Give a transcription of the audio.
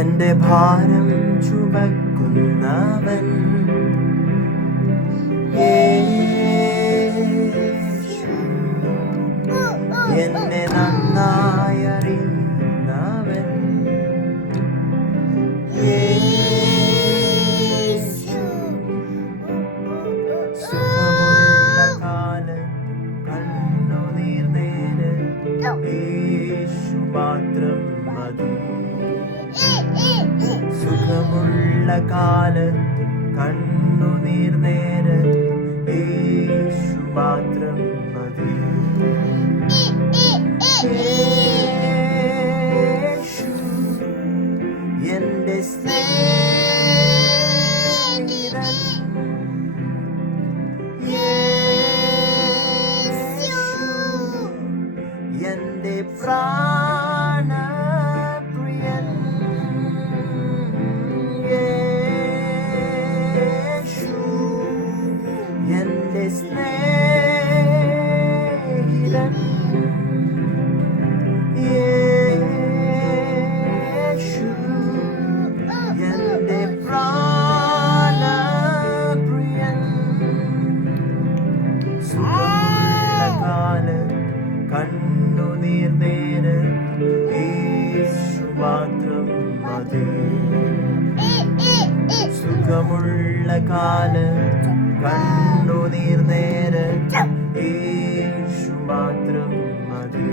എന്റെ ഭാരം ചുമക്കുന്നവൻ യേശു, എന്നെ നന്നായി അറിയുന്നവൻ യേശു, സുഖമുള്ള കാലത്തും കണ്ണുനീർ നേരത്തും യേശു മാത്രം മതി. സുഖമുള്ള കാലത്തും കണ്ണുനീർ നേരത്തും യേശു മാത്രം മതി. യേശു എന്റെ സ്നേഹിതൻ, യേശു എന്റെ പ്രാണപ്രിയൻ, യേശു എന്റെ സ്നേഹിതൻ, യേശു എന്റെ പ്രാണപ്രിയൻ. സുഖമുള്ള കാലത്ത് കണ്ണുനീർ നേരത്തും യേശു മാത്രം മതി. സുഖമുള്ള കാലത്ത് കണ്ണുനീർ നേരത്തും യേശു മാത്രം മതി.